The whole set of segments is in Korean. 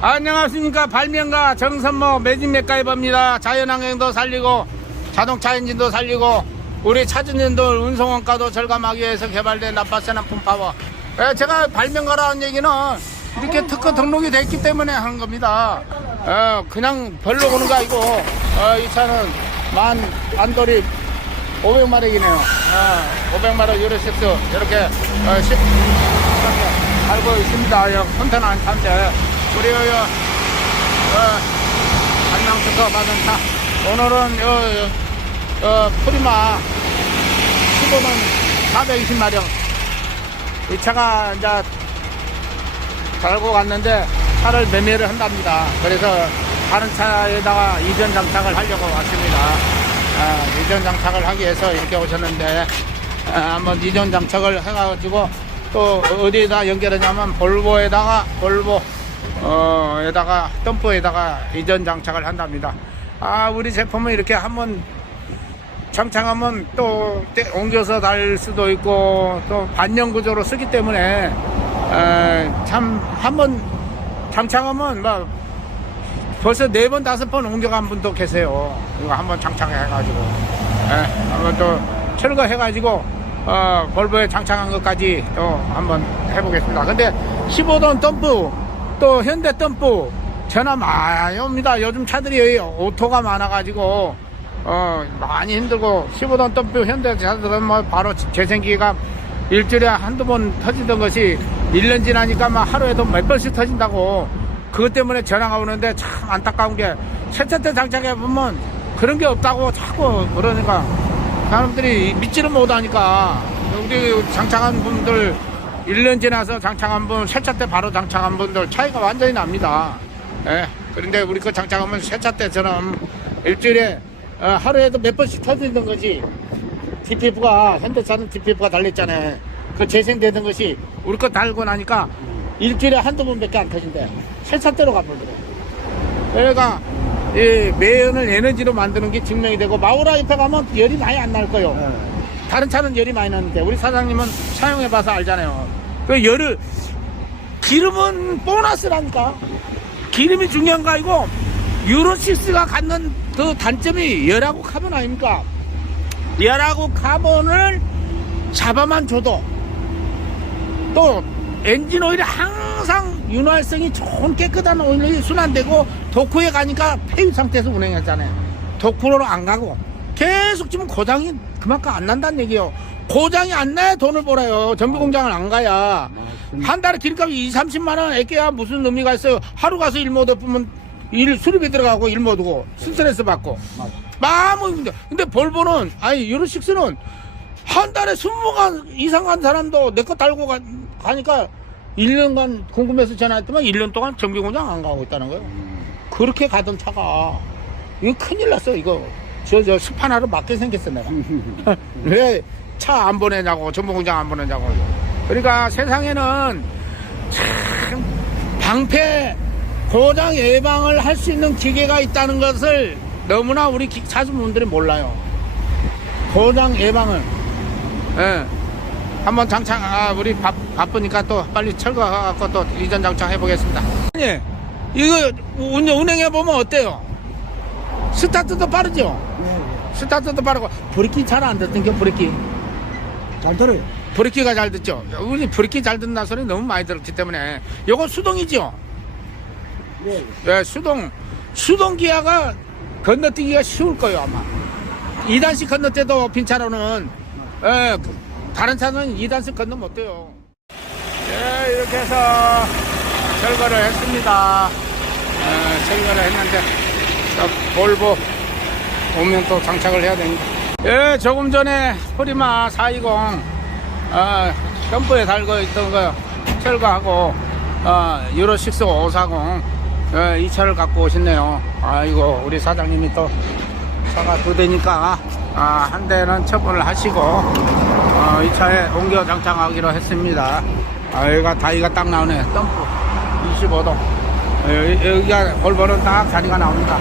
안녕하십니까. 발명가 정선모 매직 맥가이버입니다. 자연환경도 살리고 자동차 엔진도 살리고 우리 차주님들 운송원가도 절감하기 위해서 개발된 나파세난 품파워. 제가 발명가라는 얘기는 이렇게 특허 등록이 됐기 때문에 하는 겁니다. 그냥 별로 오는 거 아니고 이 차는 안돌이 500마력이네요. 500마력 유로식스 이렇게 10 알고 있습니다. 컨테너 한 차인데 우리 안녕 특허 받은 차. 오늘은 프리마 15는 420마력 이 차가 이제 달고 갔는데 차를 매매를 한답니다. 그래서 다른 차에다가 이전 장착을 하려고 왔습니다. 이전 장착을 하기 위해서 이렇게 오셨는데 한번 이전 장착을 해가지고 또 어디에다 연결하냐면 볼보에다가 덤프에다가 이전 장착을 한답니다. 우리 제품은 이렇게 한번 장착하면 또 옮겨서 달 수도 있고 또 반영 구조로 쓰기 때문에 참 한번 장착하면 막 벌써 4번 5번 옮겨간 분도 계세요. 이거 한번 장착해가지고 한번 또 철거해가지고 볼보에 장착한 것까지 또 한번 해보겠습니다. 근데 15톤 덤프 또 현대 덤프 전화 많이 옵니다. 요즘 차들이 오토가 많아가지고 많이 힘들고 15톤 덤프 현대 차들은 뭐 바로 재생기가 일주일에 한두 번 터지던 것이 1년 지나니까 막 하루에도 몇 번씩 터진다고 그것 때문에 전화가 오는데 참 안타까운 게 세차 때 장착해보면 그런 게 없다고 자꾸 그러니까 사람들이 믿지를 못하니까 우리 장착한 분들 1년 지나서 장착한 분 세차 때 바로 장착한 분들 차이가 완전히 납니다. 그런데 우리 거 장착하면 세차 때처럼 일주일에 하루에도 몇 번씩 터지던 것이 DPF가 현대차는 DPF가 달렸잖아요. 그 재생되던 것이 우리 거 달고 나니까 일주일에 한두 번밖에 안 터진대. 세차 때로 가버리더래. 그러니까 이 매연을 에너지로 만드는 게 증명이 되고 마우라 옆에 가면 열이 많이 안 날 거요. 다른 차는 열이 많이 나는데 우리 사장님은 사용해봐서 알잖아요. 그 열을 기름은 보너스라니까. 기름이 중요한 거 아니고 유로6가 갖는 그 단점이 열하고 카본 아닙니까? 열하고 카본을 잡아만 줘도 또 엔진 오일이 항상 윤활성이 좋은 깨끗한 오일이 순환되고 도쿠에 가니까 폐유 상태에서 운행했잖아요. 도쿠로 안 가고 계속 지금 고장이 그만큼 안 난다는 얘기예요. 고장이 안 나야 돈을 벌어요. 정비공장을 안 가야. 한 달에 기름값이 20-30만원 애껴야 무슨 의미가 있어요. 하루 가서 일 못 엎으면 일 수리비 들어가고 일 못 오고 스트레스 받고 마음은 힘들어. 근데 볼보는 유로6는 한 달에 20번 이상 간 사람도 내 거 달고 가니까 1년간 궁금해서 전화했더만 1년 동안 정비공장 안 가고 있다는 거예요. 그렇게 가던 차가 이거 큰일 났어. 이거 저 스파나로 맞게 생겼어 내가. 왜 차 안 보내냐고 정비공장 안 보내냐고. 그러니까 세상에는 참 방패 고장 예방을 할 수 있는 기계가 있다는 것을 너무나 우리 차주분들이 몰라요. 고장 예방을 한번 장착 우리 바쁘니까 또 빨리 철거해갖고 또 이전 장착 해보겠습니다. 아니 이거 운행해보면 어때요? 스타트도 빠르죠? 스타트도 빠르고 브레이크 잘 안 듣는 게 브레이크 잘 들어요. 브레이크가 잘 듣죠? 우리 브레이크 잘 듣는 소리 너무 많이 들었기 때문에 이거 수동이죠? 네, 수동 기아가 건너뛰기가 쉬울 거예요 아마. 2단씩 건너뛰도 빈 차로는 다른 차는 2단씩 건너면 못 돼요. 이렇게 해서 철거를 했습니다. 철거를 했는데 볼보 오면 또 장착을 해야 됩니다. 조금 전에 프리마 420 덤프에 달고 있던 거 철거하고 유로6 540 이 차를 갖고 오셨네요. 아이고 우리 사장님이 또 차가 2대니까 한 대는 처분을 하시고 이 차에 옮겨 장착하기로 했습니다. 여기가 다이가 딱 나오네. 덤프 25도 여기가 볼보는 딱 자리가 나옵니다.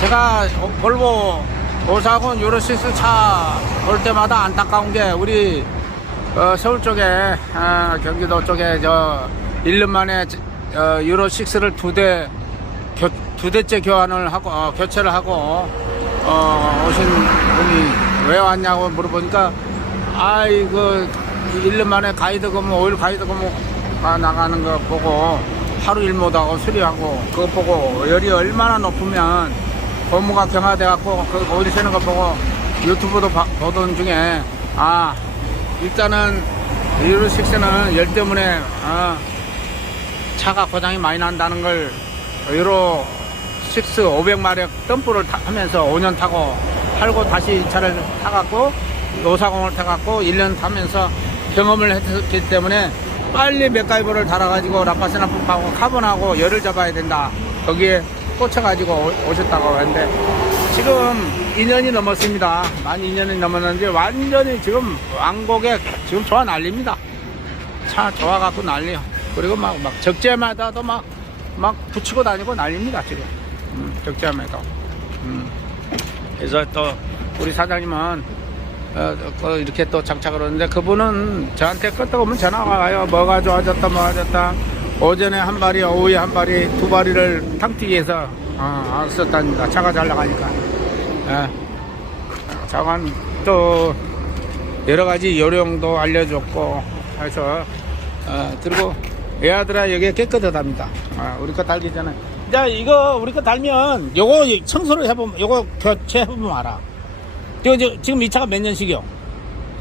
제가 볼보 540 유로6 차 볼 때마다 안타까운 게 우리 서울 쪽에 경기도 쪽에 1년 만에 유로 6를 두 대째 교환을 하고 교체를 하고 오신 분이 왜 왔냐고 물어보니까 이거 1년 만에 가이드금 오일 가이드금가 나가는 거 보고 하루 일 못하고 수리하고 그거 보고 열이 얼마나 높으면 고무가 경화돼 갖고 그 오일 새는 거 보고 유튜브도 보던 중에 일단은 유로 6는 열 때문에 차가 고장이 많이 난다는 걸 유로 6 500마력 덤프를 하면서 5년 타고 팔고 다시 이 차를 타갖고 540을 타갖고 1년 타면서 경험을 했기 때문에 빨리 맥가이버를 달아가지고 라파스나 펌프하고 카본하고 열을 잡아야 된다. 거기에 꽂혀가지고 오셨다고 하는데 지금 2년이 넘었습니다. 만 2년이 넘었는데 완전히 지금 왕곡에 지금 좋아 난립니다. 차 좋아갖고 난리요. 그리고 막 적재마다도 막 붙이고 다니고 난립니다 지금. 적재마다. 그래서 또 우리 사장님은 이렇게 또 장착을 하는데 그분은 저한테 끄떡하면 전화가 와요. 뭐가 좋아졌다. 오전에 한 발이 오후에 한 발이 두 발이를 탕튀기해서 썼답니다. 차가 잘 나가니까. 차관 또 여러 가지 요령도 알려줬고 해서 그리고 애아들아 여기에 깨끗하답니다. 우리 거 달기 전에. 자 이거 우리 거 달면 요거 청소를 해보면 요거 교체해보면 알아. 지금 이 차가 몇 년식이요?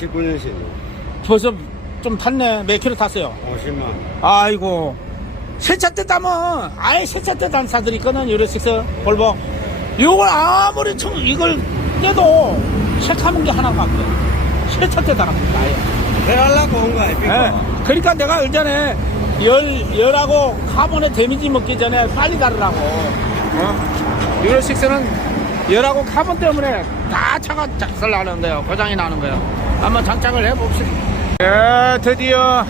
19년씩. 벌써 좀 탔네. 몇 킬로 탔어요? 50만. 아이고. 세차 때 타면, 세차 때 탄 차들이 있거든, 유로6 볼보. 요걸 아무리 이걸 떼도 세차문 게 하나가 없대. 세차 때 달았습니다, 아예. 해달라고 온 거 아닙니까? 그러니까 내가 일전에 열하고 카본에 데미지 먹기 전에 빨리 다르라고. 유로6는 열하고 카본 때문에 다 차가 작살 나는 거예요. 고장이 나는 거예요. 한번 장착을 해봅시다. 드디어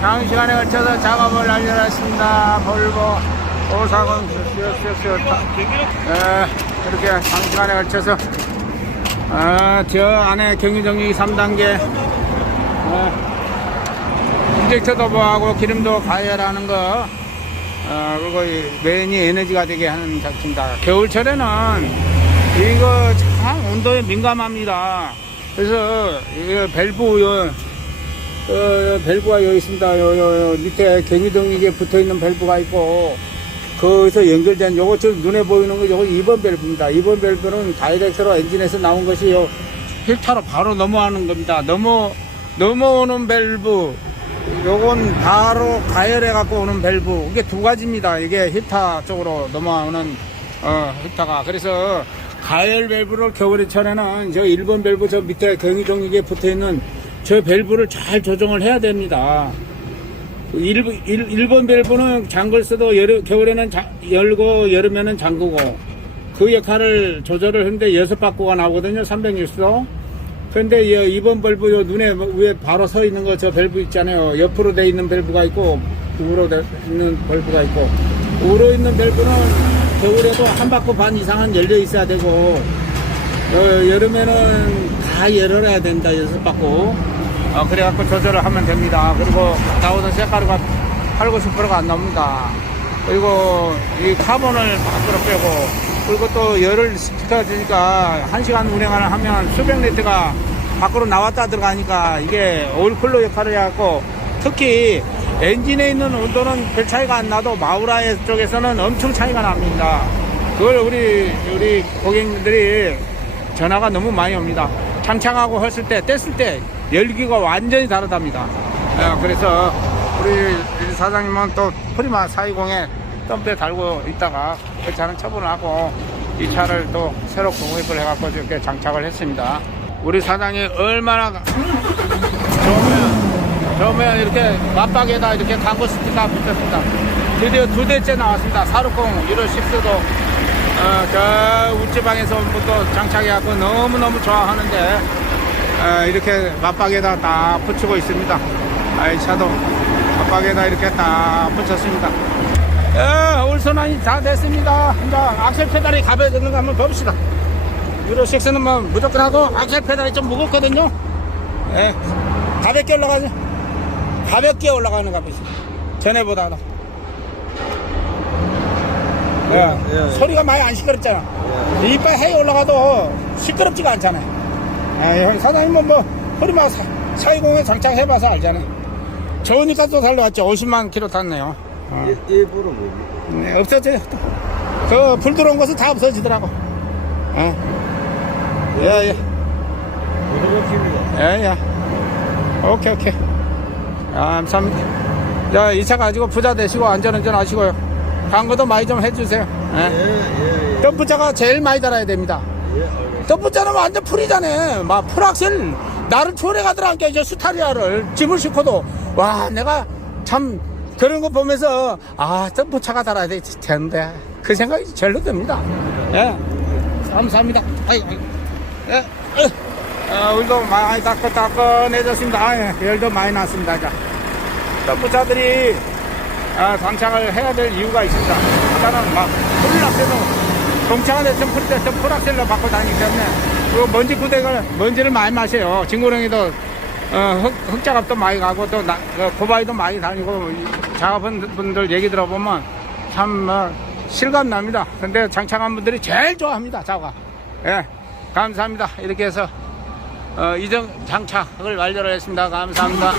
장시간에 걸쳐서 작업을 알려놨습니다. 볼보 540 이렇게 장시간에 걸쳐서 저 안에 경유정리 3단계 인젝터 도보하고 기름도 가열하는 거 그리고 메인이 에너지가 되게 하는 작품입니다. 겨울철에는 이거 참 온도에 민감합니다. 그래서 이거 밸브가 여기 있습니다. 요 밑에 경유등이게 붙어 있는 밸브가 있고 거기서 연결된 요거 지금 눈에 보이는 거 요거 2번 밸브입니다. 2번 밸브는 다이렉트로 엔진에서 나온 것이 요 필터로 바로 넘어가는 겁니다. 넘어오는 밸브 요건 바로 가열해 갖고 오는 밸브 이게 두 가지입니다. 이게 히터 쪽으로 넘어오는 히터가 그래서 가열 밸브를 겨울철에는 저 1번 밸브 저 밑에 경유동이게 붙어있는 저 밸브를 잘 조정을 해야 됩니다. 1번 밸브는 잠글 써도 겨울에는 열고 여름에는 잠그고 그 역할을 조절을 하는데 6바퀴가 나오거든요. 360도. 근데 2번 밸브 요 눈에 위에 바로 서 있는 거 저 밸브 있잖아요. 옆으로 돼 있는 밸브가 있고 우로 돼 있는 밸브가 있고 우로 있는 밸브는 겨울에도 한 바퀴 반 이상은 열려 있어야 되고 여름에는 다 열어야 된다. 6바퀴 그래갖고 조절을 하면 됩니다. 그리고 나오던 색가루가 80~90%가 안 나옵니다. 그리고 이 카본을 밖으로 빼고 그리고 또 열을 시켜주니까 1시간 운행을 하면 수백 리터가 밖으로 나왔다 들어가니까 이게 오일쿨러 역할을 해갖고 특히 엔진에 있는 온도는 별 차이가 안 나도 마우라 쪽에서는 엄청 차이가 납니다. 그걸 우리 고객님들이 전화가 너무 많이 옵니다. 장착하고 했을 때 뗐을 때 열기가 완전히 다르답니다. 그래서 우리 사장님은 또 프리마 420에 덤프에 달고 있다가 그 차는 처분을 하고 이 차를 또 새로 구입을 해갖고 이렇게 장착을 했습니다. 우리 사장이 얼마나 좋으면 이렇게 맞박에다 이렇게 광고 스티커 붙였습니다. 드디어 두 대째 나왔습니다. 460 유로6도 저 우찌방에서 온 분도 장착해갖고 너무너무 좋아하는데 이렇게 맞박에다 딱 붙이고 있습니다. 이 차도 맞박에다 이렇게 딱 붙였습니다. 올선환이 다 됐습니다. 이제 악셀 페달이 가벼워졌는 거 한번 봅시다. 유로6는 뭐 무조건 하고 악셀 페달이 좀 무겁거든요. 가볍게 올라가죠. 가볍게 올라가는 거 보시죠. 전에보다도 예. 소리가 많이 안 시끄럽잖아. 이빨 해에 올라가도 시끄럽지가 않잖아요. 예, 사장님은 뭐 허리만 420에 장착해봐서 알잖아요. 좋으니까 또 달려왔죠. 50만 킬로 탔네요. 일부러 뭡니까? 네, 없어져요. 그 불 들어온 것은 다 없어지더라고. 예. 예, 예. 예, 예. 오케이, 오케이. 감사합니다. 자, 이 차 가지고 부자 되시고 안전운전 하시고요. 광고도 많이 좀 해주세요. 예. 덤프차가 제일 많이 달아야 됩니다. 덤프차는 완전 풀이잖아. 막 풀악셀 나를 초래가더라니까 이제 스타리아를 집을 싣고도 와 내가 참 그런 거 보면서 아 덤프차가 달아야 되지 텐데 그 생각이 절로 듭니다. 예. 감사합니다. 아이고. 예. 우리도 많이 따끈따끈해졌습니다. 예. 열도 많이 났습니다. 자. 덤프차들이 장착을 해야 될 이유가 있습니다. 일단은 막 풀악셀로 공차가 됐든 풀이 됐든 풀악셀로 바꿔 다니기 때문에 그 먼지 구대가 먼지를 많이 마셔요. 진구렁이도 흑작업도 많이 가고 또 고바위도 많이 다니고 작업분들 얘기 들어보면 참 실감 납니다. 근데 장착한 분들이 제일 좋아합니다. 작업. 예, 감사합니다. 이렇게 해서 이정 장착을 완료를 했습니다. 감사합니다.